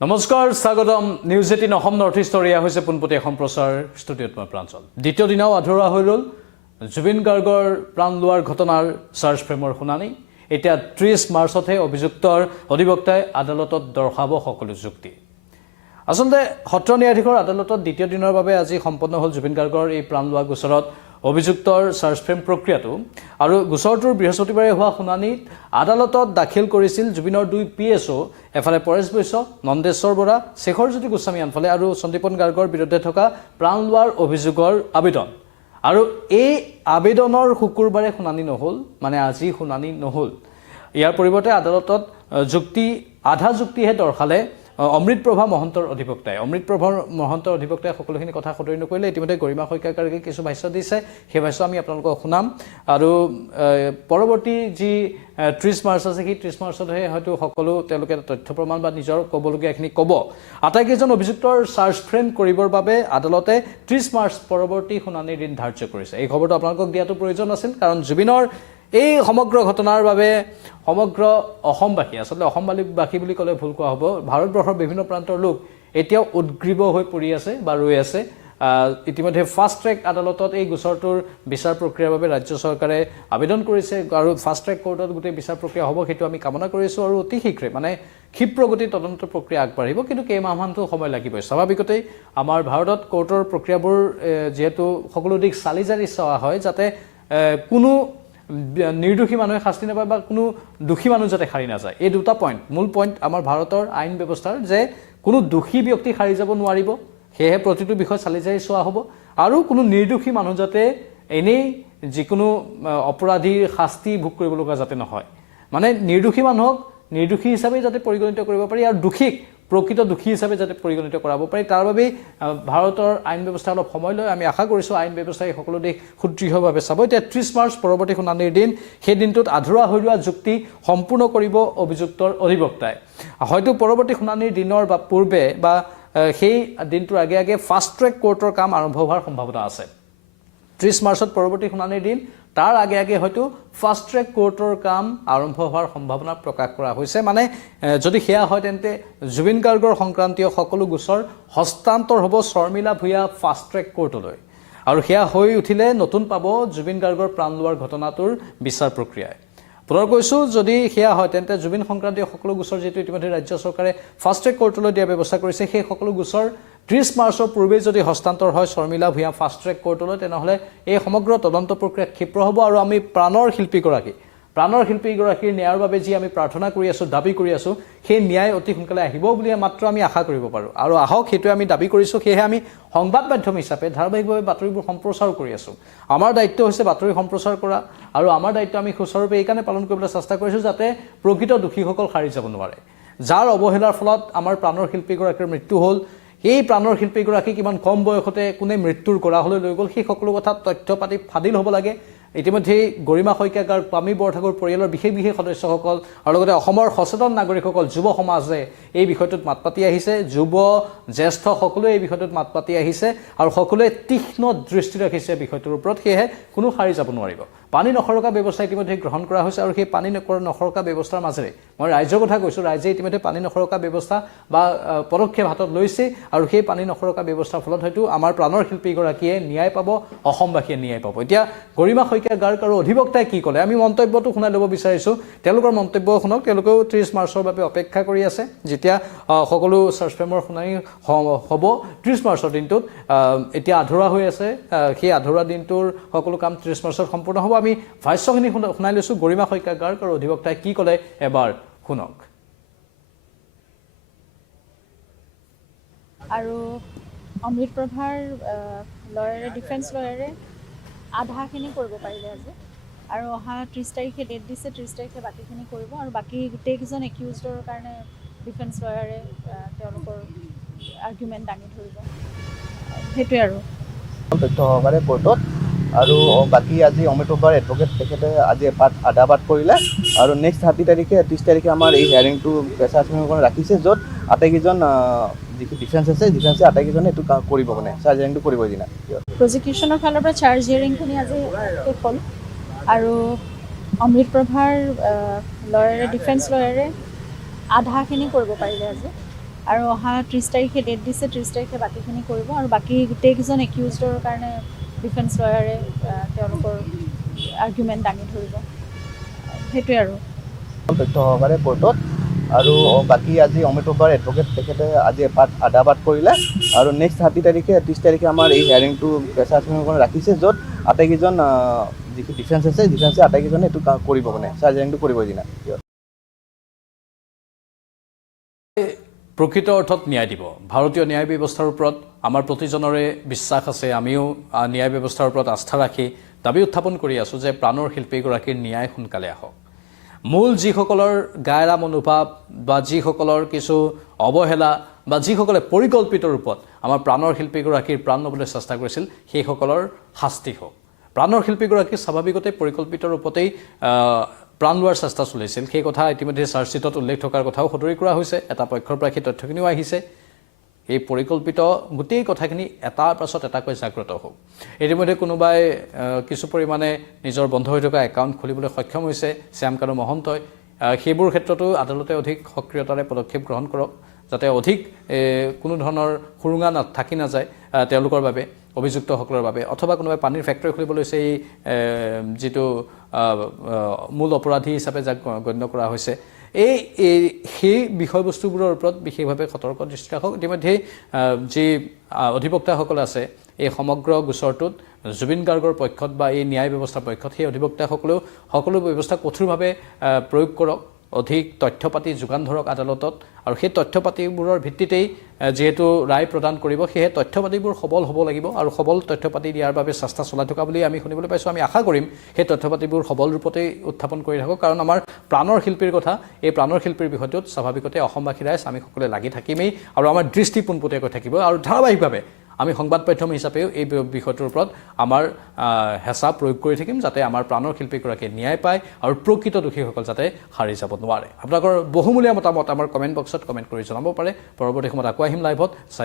নমস্কাৰ স্বাগতম news 18 Assam north ইষ্টৰ এয়া হৈছে পোনপটীয়া সম্প্ৰচাৰ ষ্টুডিঅ'ত মই প্ৰাঞ্জল দ্বিতীয় দিনাও আধৰুৱা হৈ ৰ'ল জুবিন গাৰ্গৰ প্ৰাণ লোৱাৰ ঘটনাৰ চাৰ্জ ফ্ৰেমৰ শুনানি এতিয়া 30 মাৰ্চতহে অভিযুক্তৰ অধিবক্তাই আদালতত দৰ্শাব সকলো যুক্তি আসলে সত্ৰ ন্যায়াধীশৰ আদালতত দ্বিতীয় দিনৰ বাবে আজি সম্পন্ন হ'ল জুবিন গাৰ্গৰ এই প্ৰাণ লোৱা গোচৰত অভিযুক্তৰ চাৰ্জ ফ্ৰেম প্ৰক্ৰিয়াটো আৰু গোচৰটোৰ বৃহস্পতিবাৰে হোৱা শুনানিত আদালতত দাখিল কৰিছিল জুবিনৰ দুই পিএছও এফালে পৰেশ বৈশ্য নন্দেশ্বৰ বৰা শেখৰজ্যোতি গোস্বামী আনফালে আৰু সন্দীপন গাৰ্গৰ বিৰুদ্ধে থকা প্ৰাণ লোৱাৰ অভিযোগৰ আবেদন আৰু এই আবেদনৰ শুকুৰবাৰে শুনানি নহ'ল মানে আজি শুনানি নহ'ল ইয়াৰ পৰিৱৰ্তে আদালতত যুক্তি আধা যুক্তিহে দৰ্শালে অমৃতপ্ৰভা মহন্তৰ অধিবক্তাই অমৃতপ্ৰভাৰ মহন্তৰ অধিবক্তাই সকলোখিনি কথা সদৰি নকৰিলে ইতিমধ্যে গৰিমা শইকীয়াকাৰীকে কিছু ভাষ্য দিছে সেই ভাষ্য আমি আপোনালোকক শুনাম আৰু পৰৱৰ্তী যি 30 মাৰ্চ আছে সেই 30 মাৰ্চতহে হয়তো সকলো তেওঁলোকে তথ্য প্ৰমাণ বা নিজৰ ক'বলগীয়াখিনি ক'ব আটাইকেইজন অভিযুক্তৰ চাৰ্জ ফ্ৰেম কৰিবৰ বাবে আদালতে 30 মাৰ্চ পৰৱৰ্তী শুনানিৰ দিন ধাৰ্য কৰিছে এই খবৰটো আপোনালোকক দিয়াটো প্ৰয়োজন আছিল কাৰণ জুবিনৰ এই সমগ্ৰ ঘটনাৰ বাবে সমগ্ৰ অসমবাসী আসলে অসমবাসী বুলি ক'লে ভুল কোৱা হ'ব ভাৰতবৰ্ষৰ বিভিন্ন প্ৰান্তৰ লোক এতিয়াও উদ্গ্ৰীব হৈ পৰি আছে বা ৰৈ আছে ইতিমধ্যে ফাষ্ট ট্ৰেক আদালতত এই গোচৰটোৰ বিচাৰ প্ৰক্ৰিয়াৰ বাবে ৰাজ্য চৰকাৰে আবেদন কৰিছে আৰু ফাষ্ট ট্ৰেক কোৰ্টত গোটেই বিচাৰ প্ৰক্ৰিয়া হ'ব সেইটো আমি কামনা কৰিছোঁ আৰু অতি শীঘ্ৰে মানে ক্ষিপ্ৰগতি তদন্ত প্ৰক্ৰিয়া আগবাঢ়িব কিন্তু কেইমাহমানটো সময় লাগিবই স্বাভাৱিকতেই আমাৰ ভাৰতত কোৰ্টৰ প্ৰক্ৰিয়াবোৰ যেহেতু সকলো দিশ চালি জাৰি চোৱা হয় যাতে কোনো নিৰ্দোষী মানুহে শাস্তি নাপায় বা কোনো দোষী মানুহ যাতে সাৰি নাযায় এই দুটা পইণ্ট মূল পইণ্ট আমাৰ ভাৰতৰ আইন ব্যৱস্থাৰ যে কোনো দোষী ব্যক্তি সাৰি যাব নোৱাৰিব সেয়েহে প্ৰতিটো বিষয় চালি জাৰি চোৱা হ'ব আৰু কোনো নিৰ্দোষী মানুহ যাতে এনেই যিকোনো অপৰাধীৰ শাস্তি ভোগ কৰিবলগা যাতে নহয় মানে নিৰ্দোষী মানুহক নিৰ্দোষী হিচাপে যাতে পৰিগণিত কৰিব পাৰি আৰু দোষীক প্ৰকৃত দোষী হিচাপে যাতে পৰিগণিত কৰাব পাৰি তাৰ বাবে ভাৰতৰ আইন ব্যৱস্থা অলপ সময় লৈ আমি আশা কৰিছোঁ আইন ব্যৱস্থাই সকলো দিশ সুদৃঢ়ভাৱে চাব এতিয়া 30 মাৰ্চ পৰৱৰ্তী শুনানিৰ দিন সেই দিনটোত আধৰুৱা হৈ যোৱা যুক্তি সম্পূৰ্ণ কৰিব অভিযুক্তৰ অধিবক্তাই হয়তো পৰৱৰ্তী শুনানিৰ দিনৰ বা পূৰ্বে বা সেই দিনটোৰ আগে আগে ফাষ্ট ট্ৰেক কোৰ্টৰ কাম আৰম্ভ হোৱাৰ সম্ভাৱনা আছে 30 মাৰ্চত পৰৱৰ্তী শুনানিৰ দিন তাৰ আগে আগে হয়তো ফাষ্ট ট্ৰেক কোৰ্টৰ কাম আৰম্ভ হোৱাৰ সম্ভাৱনা প্ৰকাশ কৰা হৈছে মানে যদি সেয়া হয় তেন্তে জুবিন গাৰ্গৰ সংক্ৰান্তীয় সকলো গোচৰ হস্তান্তৰ হ'ব শৰ্মিলা ভূঞা ফাষ্ট ট্ৰেক কোৰ্টলৈ আৰু সেয়া হৈ উঠিলে নতুন পাব জুবিন গাৰ্গৰ প্ৰাণ লোৱাৰ ঘটনাটোৰ বিচাৰ প্ৰক্ৰিয়াই পুনৰ কৈছোঁ যদি সেয়া হয় তেন্তে জুবিন সংক্ৰান্তীয় সকলো গোচৰ যিটো ইতিমধ্যে ৰাজ্য চৰকাৰে ফাষ্ট ট্ৰেক কোৰ্টলৈ দিয়াৰ ব্যৱস্থা কৰিছে সেই সকলো গোচৰ 30 মাৰ্চৰ পূৰ্বে যদি হস্তান্তৰ হয় শৰ্মিলা ভূঞা ফাষ্ট ট্ৰেক কোৰ্টলৈ তেনেহ'লে এই সমগ্ৰ তদন্ত প্ৰক্ৰিয়া ক্ষিপ্ৰ হ'ব আৰু আমি প্ৰাণৰ শিল্পীগৰাকীৰ ন্যায়ৰ বাবে যি আমি প্ৰাৰ্থনা কৰি আছোঁ দাবী কৰি আছোঁ সেই ন্যায় অতি সোনকালে আহিব বুলি মাত্ৰ আমি আশা কৰিব পাৰোঁ আৰু আহক সেইটোৱে আমি দাবী কৰিছোঁ সেয়েহে আমি সংবাদ মাধ্যম হিচাপে ধাৰাবাহিকভাৱে বাতৰিবোৰ সম্প্ৰচাৰ কৰি আছোঁ আমাৰ দায়িত্ব হৈছে বাতৰি সম্প্ৰচাৰ কৰা আৰু আমাৰ দায়িত্ব আমি সুচাৰুৰূপে এইকাৰণে পালন কৰিবলৈ চেষ্টা কৰিছোঁ যাতে প্ৰকৃত দোষীসকল সাৰি যাব নোৱাৰে যাৰ অৱহেলাৰ ফলত আমাৰ প্ৰাণৰ শিল্পীগৰাকীৰ মৃত্যু হ'ল এই প্ৰাণৰ শিল্পীগৰাকী কিমান কম বয়সতে কোনে মৃত্যুৰ গৰাহলৈ লৈ গ'ল সেই সকলো কথা তথ্য পাতি ফাদিল হ'ব লাগে ইতিমধ্যে গৰিমা শইকীয়াকাৰ পামী বৰঠাকুৰ পৰিয়ালৰ বিশেষ সদস্যসকল আৰু লগতে অসমৰ সচেতন নাগৰিকসকল যুৱ সমাজে এই বিষয়টোত মাত পাতি আহিছে যুৱ জ্যেষ্ঠ সকলোৱে এই বিষয়টোত মাত পাতি আহিছে আৰু সকলোৱে তীক্ষ্ণ দৃষ্টি ৰাখিছে বিষয়টোৰ ওপৰত সেয়েহে কোনো সাৰি যাব নোৱাৰিব পানী নখৰকা ব্যৱস্থা ইতিমধ্যে গ্ৰহণ কৰা হৈছে আৰু সেই পানী নখৰকা ব্যৱস্থাৰ মাজেৰে মই ৰাজ্যৰ কথা কৈছোঁ ৰাজ্যে ইতিমধ্যে পানী নখৰকা ব্যৱস্থা বা পদক্ষেপ হাতত লৈছে আৰু সেই পানী নখৰকা ব্যৱস্থাৰ ফলত হয়তো আমাৰ প্ৰাণৰ শিল্পীগৰাকীয়ে ন্যায় পাব অসমবাসীয়ে ন্যায় পাব এতিয়া গৰিমা শইকীয়া গাৰ্গ আৰু অধিবক্তাই কি ক'লে আমি মন্তব্যটো শুনাই ল'ব বিচাৰিছোঁ তেওঁলোকৰ মন্তব্য শুনক তেওঁলোকেও 30 মাৰ্চৰ বাবে অপেক্ষা কৰি আছে যেতিয়া সকলো চাৰ্জ ফ্ৰেমৰ শুনানি হ'ব 30 মাৰ্চৰ দিনটোত এতিয়া আধৰুৱা হৈ আছে সেই আধৰুৱা দিনটোৰ সকলো কাম 30 মাৰ্চত সম্পূৰ্ণ হ'ব আমি ভাষ্যখিনি শুনাই লৈছোঁ গৰিমা শইকীয়া গাৰ্গ আৰু অধিবক্তাই কি ক'লে এবাৰ শুনক আৰু অমৃতপ্ৰভাৰ লয়াৰে ডিফেন্স লয়াৰে আধাখিনি কৰিব পাৰিলে আজি আৰু অহা 30 তাৰিখে ডেট দিছে 30 তাৰিখে বাকীখিনি কৰিব আৰু বাকী গোটেইকেইজন একিউজডৰ কাৰণে ডিফেন্স লয়াৰে তেওঁলোকৰ আৰ্গুমেণ্ট দাঙি ধৰিব সেইটোৱে আৰু তথ্য সহকাৰে কোৰ্টত আৰু বাকী আজি অমৃতপ্ৰভাৰ এডভকেট তেখেতে আজি আধা পাঠ কৰিলে আৰু নেক্সট 30 তাৰিখে আমাৰ এই হিয়াৰিংটো প্ৰেছাৰ কাৰণে ৰাখিছে য'ত আটাইকেইজন যিটো ডিফেন্স আছে ডিফেন্সে আটাইকেইজনে এইটো কৰিব মানে চাৰ্জ হিয়াৰিংটো কৰিব দিনা প্ৰজিকিউশ্যনৰ ফালৰ পৰা চাৰ্জ হিয়াৰিংখিনি আজি শেষ হ'ল আৰু অমৃতপ্ৰভাৰ লয়াৰে ডিফেন্স লয়াৰে আধাখিনি কৰিব পাৰিলে আজি আৰু অহা 30 তাৰিখে ডেট দিছে 30 তাৰিখে বাকীখিনি কৰিব আৰু বাকী গোটেইকেইজন একিউজডৰ কাৰণে ডিফেন্স লয়াৰে তেওঁলোকৰ আৰ্গুমেণ্ট দাঙি ধৰিব সেইটোৱে আৰু তথ্য সহকাৰে কোৰ্টত আৰু বাকী আজি অমিত বাৰ এডভকেট তেখেতে আজি আধা পাঠ কৰিলে আৰু নেক্সট 30 তাৰিখে 30 তাৰিখে আমাৰ এই হিয়াৰিংটো প্ৰেছাৰ চিমিংখন ৰাখিছে য'ত আটাইকেইজন যিটো ডিফেন্স আছে ডিফেন্সে আটাইকেইজনে এইটো কৰিব মানে চাৰ্জ হিয়াৰিংটো কৰিব দিনা প্ৰকৃত অৰ্থত ন্যায় দিব ভাৰতীয় ন্যায় ব্যৱস্থাৰ ওপৰত আমাৰ প্ৰতিজনৰে বিশ্বাস আছে আমিও ন্যায় ব্যৱস্থাৰ ওপৰত আস্থা ৰাখি দাবী উত্থাপন কৰি আছোঁ যে প্ৰাণৰ শিল্পীগৰাকীৰ ন্যায় সোনকালে আহক মূল যিসকলৰ গায়ৰা মনোভাৱ বা যিসকলৰ কিছু অৱহেলা বা যিসকলে পৰিকল্পিত ৰূপত আমাৰ প্ৰাণৰ শিল্পীগৰাকীৰ প্ৰাণ ল'বলৈ চেষ্টা কৰিছিল সেইসকলৰ শাস্তি হওক প্ৰাণৰ শিল্পীগৰাকী স্বাভাৱিকতে পৰিকল্পিত ৰূপতেই প্ৰাণ লোৱাৰ চেষ্টা চলিছিল সেই কথা ইতিমধ্যে চাৰ্জশ্বিটত উল্লেখ থকাৰ কথাও সদৰি কৰা হৈছে এটা পক্ষৰ পৰা সেই তথ্যখিনিও আহিছে এই পৰিকল্পিত গোটেই কথাখিনি এটাৰ পাছত এটাকৈ জাগ্ৰত হওক ইতিমধ্যে কোনোবাই কিছু পৰিমাণে নিজৰ বন্ধ হৈ থকা একাউণ্ট খুলিবলৈ সক্ষম হৈছে শ্যামকানু মহন্তই সেইবোৰ ক্ষেত্ৰতো আদালতে অধিক সক্ৰিয়তাৰে পদক্ষেপ গ্ৰহণ কৰক যাতে অধিক কোনো ধৰণৰ সুৰুঙা থাকি নাযায় তেওঁলোকৰ বাবে অভিযুক্তসকলৰ বাবে অথবা কোনোবাই পানীৰ ফেক্টৰী খুলিব লৈছে এই যিটো মূল অপৰাধী হিচাপে যাক গণ্য কৰা হৈছে সেই বিষয়বস্তুবোৰৰ ওপৰত বিশেষভাৱে সতৰ্ক দৃষ্টি ৰাখক ইতিমধ্যে যি অধিবক্তাসকল আছে এই সমগ্ৰ গোচৰটোত জুবিন গাৰ্গৰ পক্ষত বা এই ন্যায় ব্যৱস্থাৰ পক্ষত সেই অধিবক্তাসকলেও সকলো ব্যৱস্থা কঠোৰভাৱে প্ৰয়োগ কৰক অধিক তথ্য পাতি যোগান ধৰক আদালতত আৰু সেই তথ্য পাতিবোৰৰ ভিত্তিতেই যেহেতু ৰায় প্ৰদান কৰিব সেয়ে তথ্য পাতিবোৰ সবল হ'ব লাগিব আৰু সবল তথ্য পাতি দিয়াৰ বাবে চেষ্টা চলাই থকা বুলি আমি শুনিবলৈ পাইছোঁ আমি আশা কৰিম সেই তথ্য পাতিবোৰ সবল ৰূপতেই উত্থাপন কৰি থাকক কাৰণ আমাৰ প্ৰাণৰ শিল্পীৰ কথা এই প্ৰাণৰ শিল্পীৰ বিষয়টোত স্বাভাৱিকতে অসমবাসী ৰাইজ আমি সকলোৱে লাগি থাকিমেই আৰু আমাৰ দৃষ্টি পোনপটীয়াকৈ থাকিব আৰু ধাৰাবাহিকভাৱে আমি সংবাদ মাধ্যম হিচাপেও এই বিষয়টোৰ ওপৰত আমাৰ হেঁচা প্ৰয়োগ কৰি থাকিম যাতে আমাৰ প্ৰাণৰ শিল্পীগৰাকীয়ে ন্যায় পায় আৰু প্ৰকৃত দোষীসকল যাতে হাৰি যাব নোৱাৰে আপোনালোকৰ বহুমূলীয়া মতামত আমাৰ কমেণ্ট বক্সত কমেণ্ট কৰি জনাব পাৰে পৰৱৰ্তী সময়ত আকৌ আহিম লাইভত